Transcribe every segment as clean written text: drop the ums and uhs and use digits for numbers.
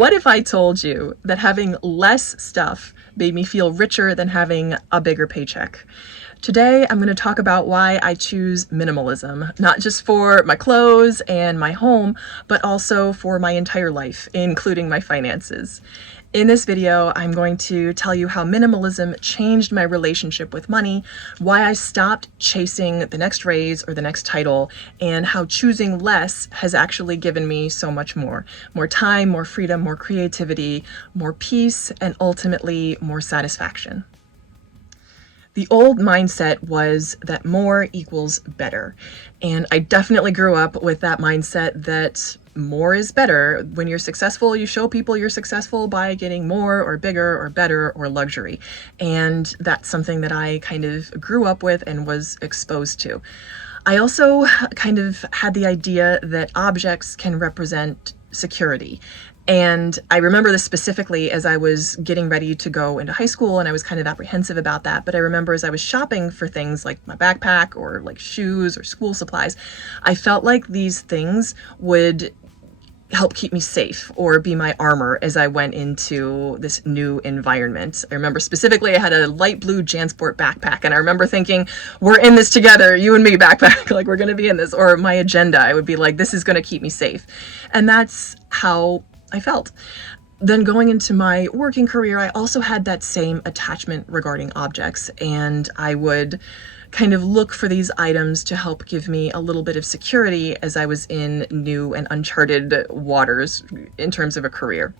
What if I told you that having less stuff made me feel richer than having a bigger paycheck? Today, I'm going to talk about why I choose minimalism, not just for my clothes and my home, but also for my entire life, including my finances. In this video, I'm going to tell you how minimalism changed my relationship with money, why I stopped chasing the next raise or the next title, and how choosing less has actually given me so much more. More time, more freedom, more creativity, more peace, and ultimately more satisfaction. The old mindset was that more equals better. And I definitely grew up with that mindset that more is better. When you're successful, you show people you're successful by getting more or bigger or better or luxury. And that's something that I kind of grew up with and was exposed to. I also kind of had the idea that objects can represent security. And I remember this specifically as I was getting ready to go into high school, and I was kind of apprehensive about that. But I remember as I was shopping for things like my backpack or like shoes or school supplies, I felt like these things would help keep me safe or be my armor as I went into this new environment. I remember specifically I had a light blue JanSport backpack, and I remember thinking, we're in this together, you and me backpack, like we're gonna be in this. Or my agenda, I would be like, this is gonna keep me safe. And that's how I felt. Then going into my working career, I also had that same attachment regarding objects, and I would kind of look for these items to help give me a little bit of security as I was in new and uncharted waters in terms of a career.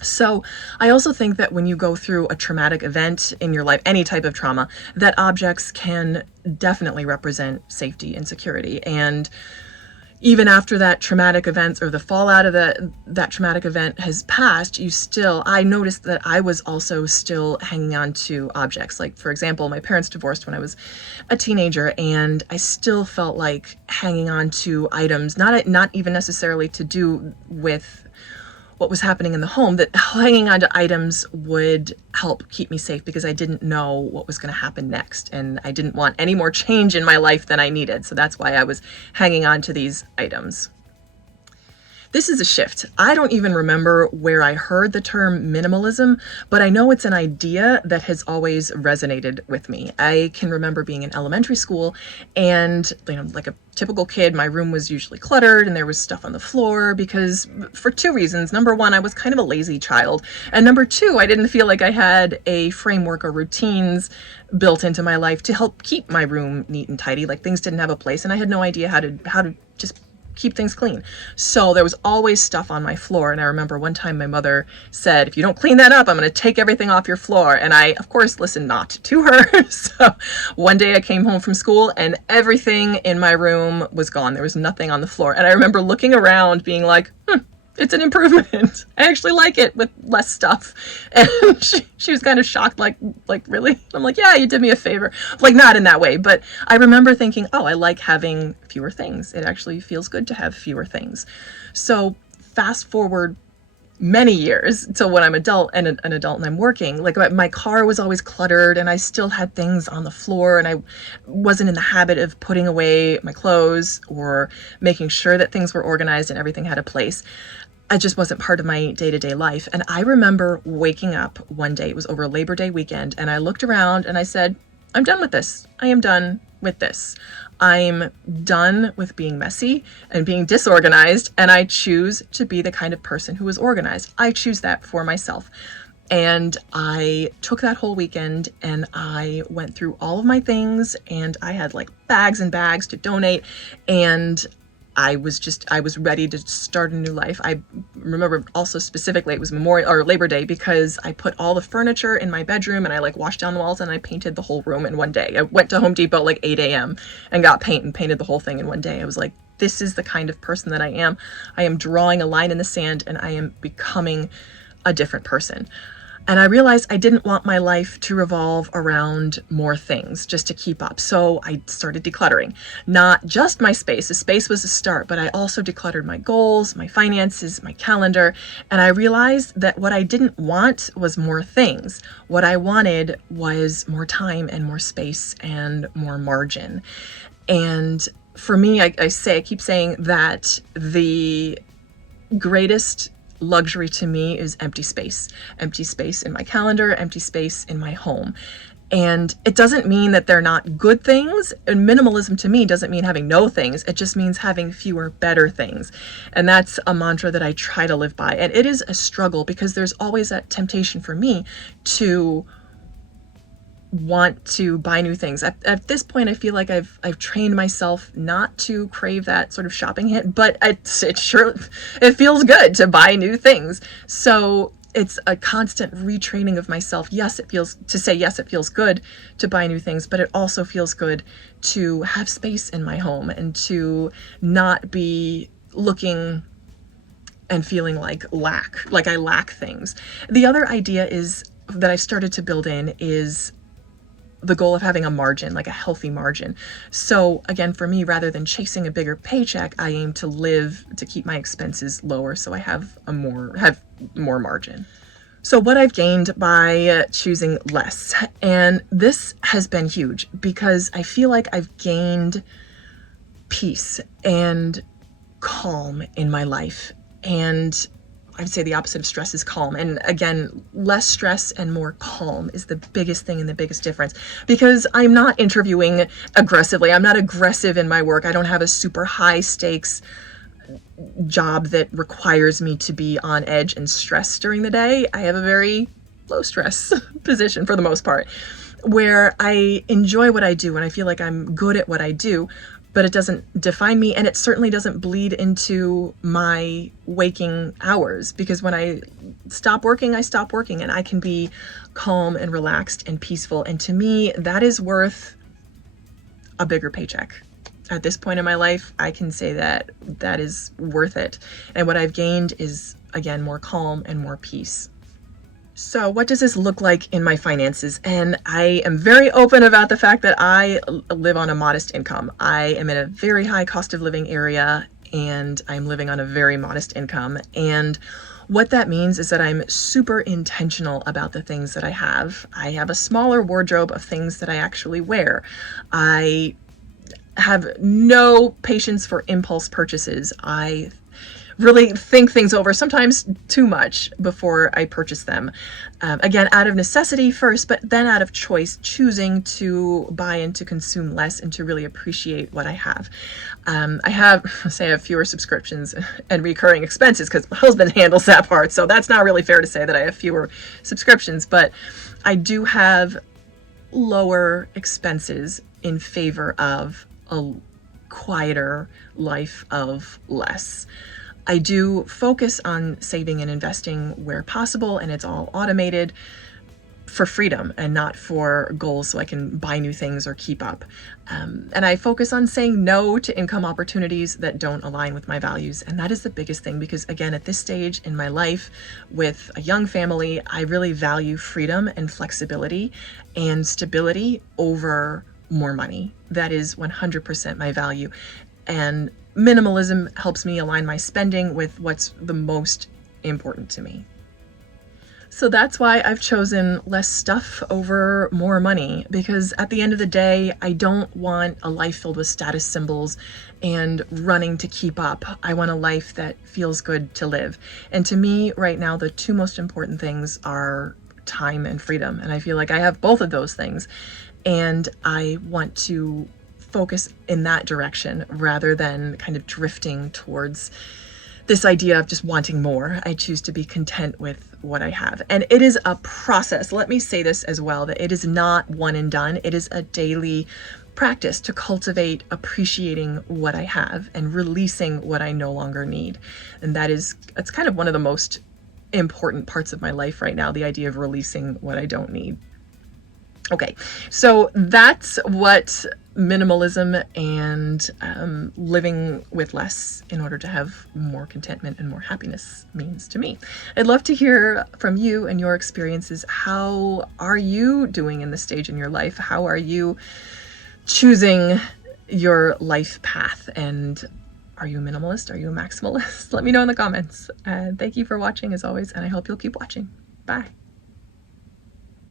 So I also think that when you go through a traumatic event in your life, any type of trauma, that objects can definitely represent safety and security. And even after that traumatic event or the fallout of that traumatic event has passed, I noticed that I was also still hanging on to objects. Like, for example, my parents divorced when I was a teenager, and I still felt like hanging on to items, not even necessarily to do with what was happening in the home, that hanging on to items would help keep me safe because I didn't know what was going to happen next, and I didn't want any more change in my life than I needed. So that's why I was hanging on to these items. This is a shift. I don't even remember where I heard the term minimalism, but I know it's an idea that has always resonated with me. I can remember being in elementary school, and like a typical kid, my room was usually cluttered and there was stuff on the floor because for two reasons. Number one, I was kind of a lazy child. And number two, I didn't feel like I had a framework or routines built into my life to help keep my room neat and tidy. Like, things didn't have a place, and I had no idea how to just keep things clean. So there was always stuff on my floor. And I remember one time my mother said, if you don't clean that up, I'm going to take everything off your floor. And I, of course, listened not to her. So one day I came home from school and everything in my room was gone. There was nothing on the floor. And I remember looking around being like, it's an improvement. I actually like it with less stuff. And she was kind of shocked, like, really? I'm like, yeah, you did me a favor. Like, not in that way, but I remember thinking, oh, I like having fewer things. It actually feels good to have fewer things. So fast forward many years till when I'm an adult and I'm working, like my car was always cluttered and I still had things on the floor, and I wasn't in the habit of putting away my clothes or making sure that things were organized and everything had a place. It just wasn't part of my day-to-day life. And I remember waking up one day, it was over Labor Day weekend, and I looked around and I said, I'm done with this. I am done with this. I'm done with being messy and being disorganized, and I choose to be the kind of person who is organized. I choose that for myself. And I took that whole weekend and I went through all of my things, and I had like bags and bags to donate, and I was ready to start a new life. I remember also specifically it was Labor Day, because I put all the furniture in my bedroom and I like washed down the walls and I painted the whole room in one day. I went to Home Depot like 8 a.m. and got paint and painted the whole thing in one day. I was like, this is the kind of person that I am. I am drawing a line in the sand and I am becoming a different person. And I realized I didn't want my life to revolve around more things just to keep up. So I started decluttering. Not just my space. The space was a start, but I also decluttered my goals, my finances, my calendar. And I realized that what I didn't want was more things. What I wanted was more time and more space and more margin. And for me, I keep saying that the greatest luxury to me is empty space in my calendar, empty space in my home. And it doesn't mean that they're not good things. And minimalism to me doesn't mean having no things. It just means having fewer, better things. And that's a mantra that I try to live by. And it is a struggle because there's always that temptation for me to want to buy new things. At this point, I feel like I've trained myself not to crave that sort of shopping hit, but it feels good to buy new things. So it's a constant retraining of myself. Yes, it feels good to buy new things, but it also feels good to have space in my home and to not be looking and feeling like I lack things. The other idea is that I've started to build in is the goal of having a margin, like a healthy margin. So again, for me, rather than chasing a bigger paycheck, I aim to keep my expenses lower so I have more margin. So what I've gained by choosing less, and this has been huge because I feel like I've gained peace and calm in my life. And I'd say the opposite of stress is calm. And again, less stress and more calm is the biggest thing and the biggest difference, because I'm not interviewing aggressively. I'm not aggressive in my work. I don't have a super high stakes job that requires me to be on edge and stressed during the day. I have a very low stress position for the most part, where I enjoy what I do and I feel like I'm good at what I do, but it doesn't define me, and it certainly doesn't bleed into my waking hours, because when I stop working, I stop working, and I can be calm and relaxed and peaceful. And to me, that is worth a bigger paycheck. At this point in my life, I can say that that is worth it. And what I've gained is, again, more calm and more peace. So what does this look like in my finances? And I am very open about the fact that I live on a modest income. I am in a very high cost of living area, and I'm living on a very modest income. And what that means is that I'm super intentional about the things that I have. I have a smaller wardrobe of things that I actually wear. I have no patience for impulse purchases. I really think things over, sometimes too much, before I purchase them. Again, out of necessity first, but then out of choice, choosing to buy and to consume less and to really appreciate what I have. I have fewer subscriptions and recurring expenses because my husband handles that part. So that's not really fair to say that I have fewer subscriptions, but I do have lower expenses in favor of a quieter life of less. I do focus on saving and investing where possible, and it's all automated for freedom and not for goals so I can buy new things or keep up. And I focus on saying no to income opportunities that don't align with my values. And that is the biggest thing, because again, at this stage in my life with a young family, I really value freedom and flexibility and stability over more money. That is 100% my value. And minimalism helps me align my spending with what's the most important to me. So that's why I've chosen less stuff over more money, because at the end of the day, I don't want a life filled with status symbols and running to keep up. I want a life that feels good to live. And to me, right now, the two most important things are time and freedom. And I feel like I have both of those things. And I want to focus in that direction rather than kind of drifting towards this idea of just wanting more. I choose to be content with what I have. And it is a process. Let me say this as well, that it is not one and done. It is a daily practice to cultivate appreciating what I have and releasing what I no longer need. And it's kind of one of the most important parts of my life right now, the idea of releasing what I don't need. Okay, so that's what minimalism and living with less in order to have more contentment and more happiness means to me. I'd love to hear from you and your experiences. How are you doing in this stage in your life? How are you choosing your life path? And are you a minimalist? Are you a maximalist? Let me know in the comments. Thank you for watching as always, and I hope you'll keep watching. Bye.